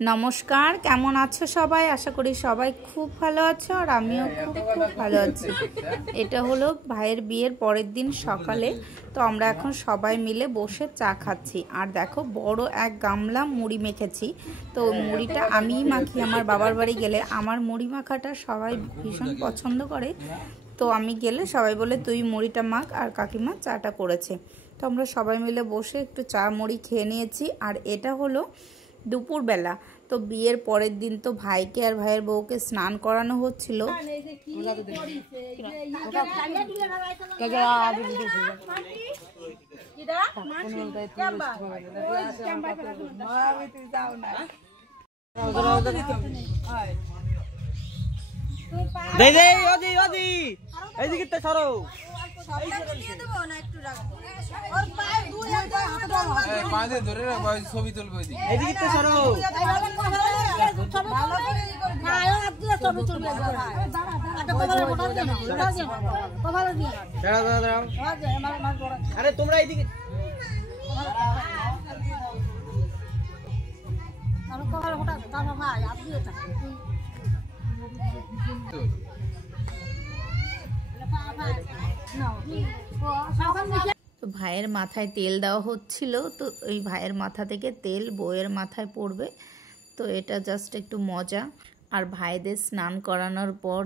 নমস্কার, কেমন আছো সবাই? আশা করি সবাই খুব ভালো আছো আর আমিও খুব ভালো আছি। এটা হলো ভাইয়ের বিয়ের পরের দিন সকালে। তো আমরা এখন সবাই মিলে বসে চা খাচ্ছি। আর দেখো বড় এক গামলা মুড়ি মেখেছি। তো মুড়িটা আমিই মাখি। আমার বাবার বাড়ি গেলে আমার মুড়ি মাখাটা সবাই ভীষণ পছন্দ করে। তো আমি গেলে সবাই বলে তুই মুড়িটা মাখ, আর কাকিমা চাটা করেছে। তো আমরা সবাই মিলে বসে একটু চা মুড়ি খেয়ে নিয়েছি। আর এটা হলো দুপুরবেলা। তো বিয়ের পরের দিন তো ভাইকে আর ভাইয়ের বউকে স্নান করানো হচ্ছিল। ছবি তুলবো আরে তোমরা এইদিকে তো ভাইয়ের মাথায় তেল দেওয়া হচ্ছিল। তো ওই ভাইয়ের মাথা থেকে তেল বউয়ের মাথায় পড়বে। তো এটা জাস্ট একটু মজা। আর ভাইদের স্নান করানোর পর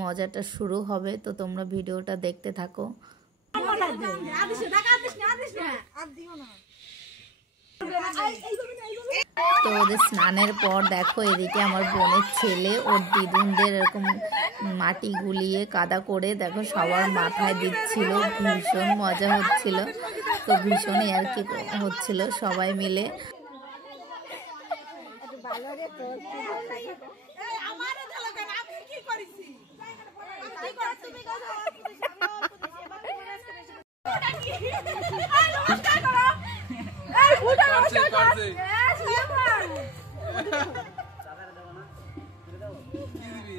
মজাটা শুরু হবে। তো তোমরা ভিডিওটা দেখতে থাকো। তো ওদের স্নানের পর দেখো এদিকে আমার বোনের ছেলে ওর দিদুনদের এরকম মাটি গুলিয়ে কাদা করে দেখো সবার মাথায় দিচ্ছিল। ভীষণ মজা হচ্ছিল। তো ভীষণই আর কি হচ্ছিল সবাই মিলে।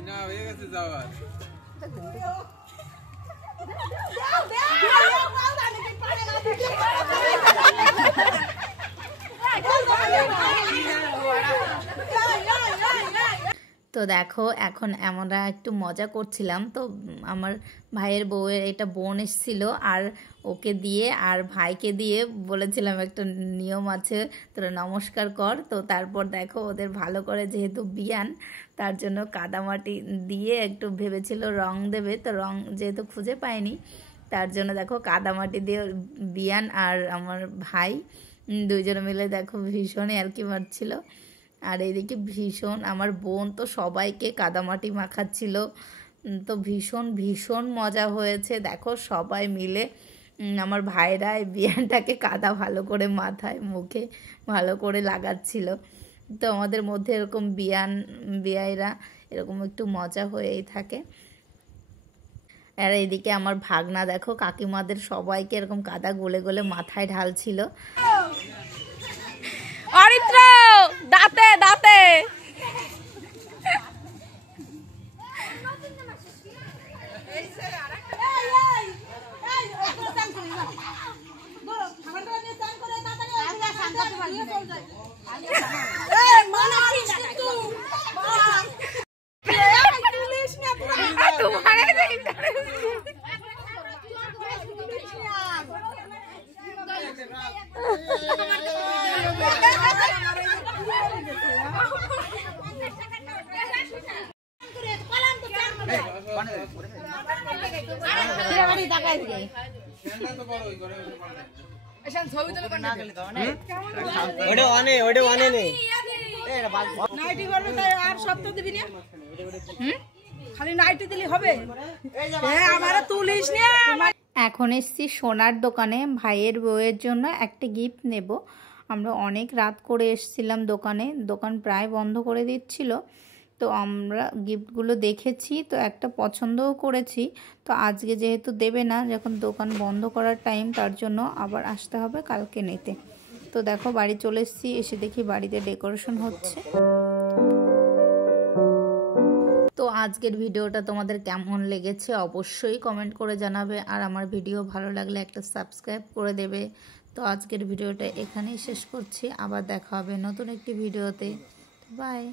না হয়ে গেছে যাওয়ার তো দেখো এখন আমরা একটু মজা করছিলাম। তো আমার ভাইয়ের বউয়ের এটা বোন এসেছিল আর ওকে দিয়ে আর ভাইকে দিয়ে বলেছিলাম একটা নিয়ম আছে, তোরা নমস্কার কর। তো তারপর দেখো ওদের ভালো করে যেহেতু বিয়ান তার জন্য কাদামাটি দিয়ে একটু ভেবেছিল রং দেবে। তো রং যেহেতু খুঁজে পায়নি তার জন্য দেখো কাদামাটি দিয়ে বিয়ান আর আমার ভাই দুইজনে মিলে দেখো ভীষণই আর কি মারছিল। আর এদিকে ভীষণ আমার বোন তো সবাইকে কাদামাটি মাখাচ্ছিল। তো ভীষণ ভীষণ মজা হয়েছে। দেখো সবাই মিলে আমার ভাইরা বিয়ানটাকে কাদা ভালো করে মাথায় মুখে ভালো করে লাগাচ্ছিল। তো আমাদের মধ্যে এরকম বিয়াইরা এরকম একটু মজা হয়েই থাকে। আর এইদিকে আমার ভাগনা দেখো কাকিমাদের সবাইকে এরকম কাদা গলে গলে মাথায় ঢালছিল। অরিত্র দাঁতে দাঁতে এখন এসছি সোনার দোকানে ভাইয়ের বউয়ের জন্য একটা গিফট নেব। আমরা অনেক রাত করে এসছিলাম দোকানে, দোকান প্রায় বন্ধ করে দিচ্ছিল। তো আমরা গিফটগুলো দেখেছি, তো একটা পছন্দও করেছি। তো আজকে যেহেতু দেবে না, যখন দোকান বন্ধ করার টাইম, তার জন্য আবার আসতে হবে কালকে নিতে। তো দেখো বাড়ি চলে এসেছি, এসে দেখি বাড়িতে ডেকোরেশন হচ্ছে। তো আজকের ভিডিওটা তোমাদের কেমন লেগেছে অবশ্যই কমেন্ট করে জানাবে। আর আমার ভিডিও ভালো লাগলে একটা সাবস্ক্রাইব করে দেবে। তো আজকের ভিডিওটা এখানেই শেষ করছি, আবার দেখা হবে নতুন একটি ভিডিওতে। বাই।